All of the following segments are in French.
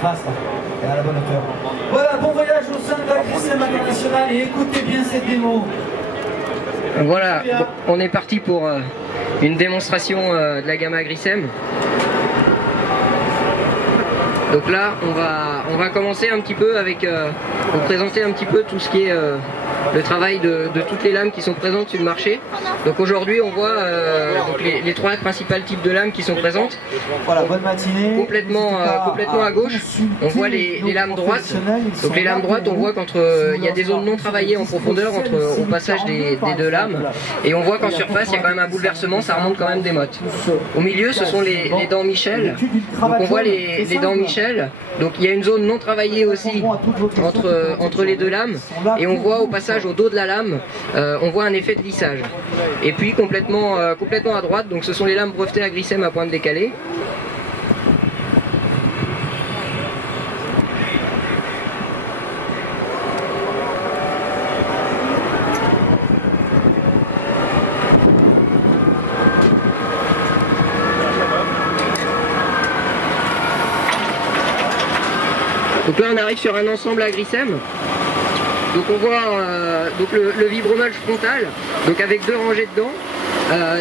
face, là, et à la bonne hauteur. Voilà, bon voyage au sein de la Grisem International et écoutez bien cette démo. Voilà, on est parti pour une démonstration de la gamme Grisem. Donc là, on va commencer un petit peu avec, pour présenter un petit peu tout ce qui est le travail de toutes les lames qui sont présentes sur le marché. Donc aujourd'hui, on voit donc les trois principaux types de lames qui sont présentes. Voilà, bonne matinée. Complètement à gauche, on voit les lames droites. Donc les lames droites, on voit qu'il y a des zones non travaillées en profondeur au passage des deux lames. Et on voit qu'en surface, il y a quand même un bouleversement, ça remonte quand même des mottes. Au milieu, ce sont les dents Michel. Donc on voit les dents Michel. Donc il y a une zone non travaillée aussi entre les deux lames. Et on voit au passage au dos de la lame, on voit un effet de lissage. Et puis complètement à droite, donc ce sont les lames brevetées à Grisem à pointe décalée. Donc là on arrive sur un ensemble à Grisem. Donc on voit donc le vibromulch frontal, donc avec deux rangées de dents.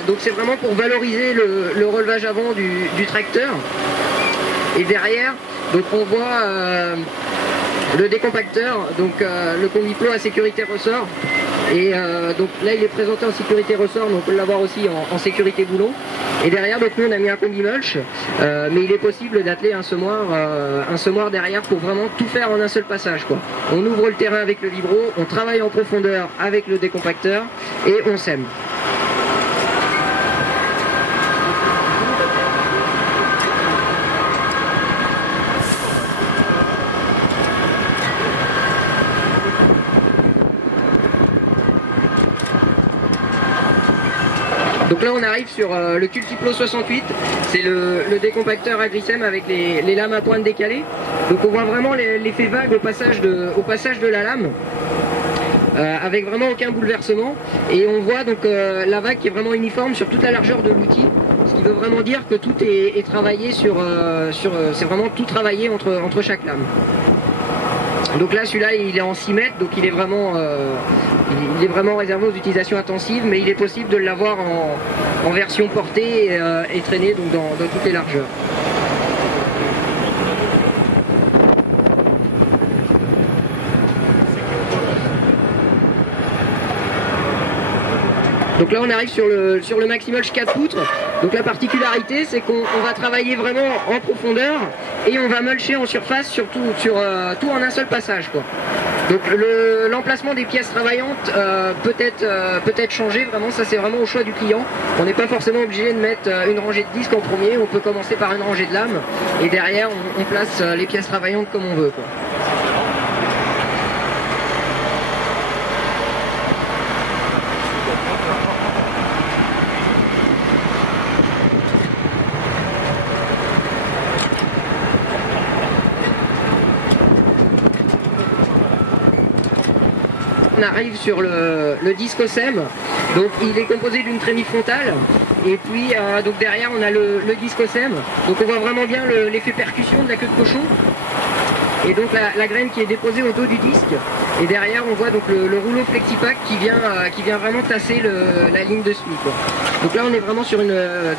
Donc c'est vraiment pour valoriser le relevage avant du tracteur. Et derrière, donc on voit le décompacteur, donc le combi-plot à sécurité ressort. Et donc là il est présenté en sécurité ressort, donc on peut l'avoir aussi en sécurité boulon. Et derrière, donc nous on a mis un combi mulch, mais il est possible d'atteler un semoir derrière pour vraiment tout faire en un seul passage, quoi. On ouvre le terrain avec le vibro, on travaille en profondeur avec le décompacteur et on sème. Donc là on arrive sur le Cultiplo 68, c'est le décompacteur à Grisem avec les lames à pointe décalée. Donc on voit vraiment l'effet vague au passage de la lame, avec vraiment aucun bouleversement. Et on voit donc la vague qui est vraiment uniforme sur toute la largeur de l'outil, ce qui veut vraiment dire que tout est travaillé c'est vraiment tout travaillé entre chaque lame. Donc là celui-là il est en 6 mètres, donc il est vraiment réservé aux utilisations intensives, mais il est possible de l'avoir en version portée et traînée donc dans toutes les largeurs. Donc là on arrive sur le Maximulch 4 poutres. Donc la particularité c'est qu'on va travailler vraiment en profondeur et on va mulcher en surface tout en un seul passage, quoi. Donc l'emplacement des pièces travaillantes peut être changé, vraiment ça c'est vraiment au choix du client. On n'est pas forcément obligé de mettre une rangée de disques en premier, on peut commencer par une rangée de lames et derrière on place les pièces travaillantes comme on veut, quoi. On arrive sur le disque OSEM, donc il est composé d'une trémie frontale et puis donc derrière on a le disque OSEM, donc on voit vraiment bien l'effet percussion de la queue de cochon et donc la graine qui est déposée au dos du disque et derrière on voit donc le rouleau FlexiPack qui vient vraiment tasser la ligne de suie, quoi. Donc là on est vraiment sur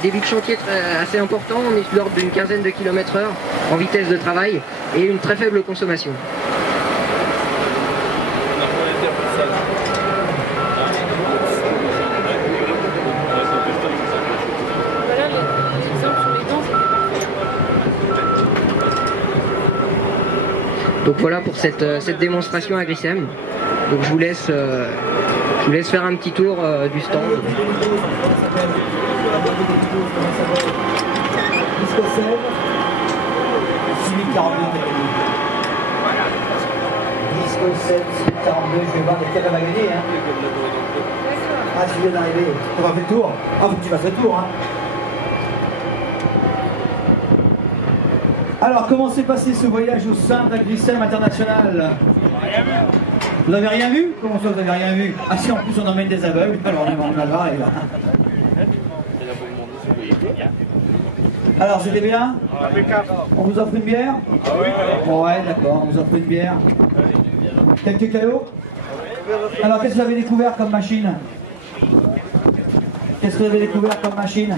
début de chantier assez important, on est sur l'ordre d'une quinzaine de km/h en vitesse de travail et une très faible consommation. Donc voilà pour cette démonstration à Grisem. Donc je vous laisse faire un petit tour du stand. Je vais voir quel va gagner. Hein. Ah, tu viens d'arriver. Tu vas faire le tour. Ah, faut que tu fasses le tour. Hein. Alors, comment s'est passé ce voyage au sein de la Grisem International? Vous n'avez rien vu? Comment ça, vous n'avez rien vu? Ah si, en plus on emmène des aveugles. Alors on a là et là. Alors, c'était bien? On vous offre une bière? Ouais, d'accord, on vous offre une bière. Quelques cadeaux? Alors, qu'est-ce que vous avez découvert comme machine? Qu'est-ce que vous avez découvert comme machine?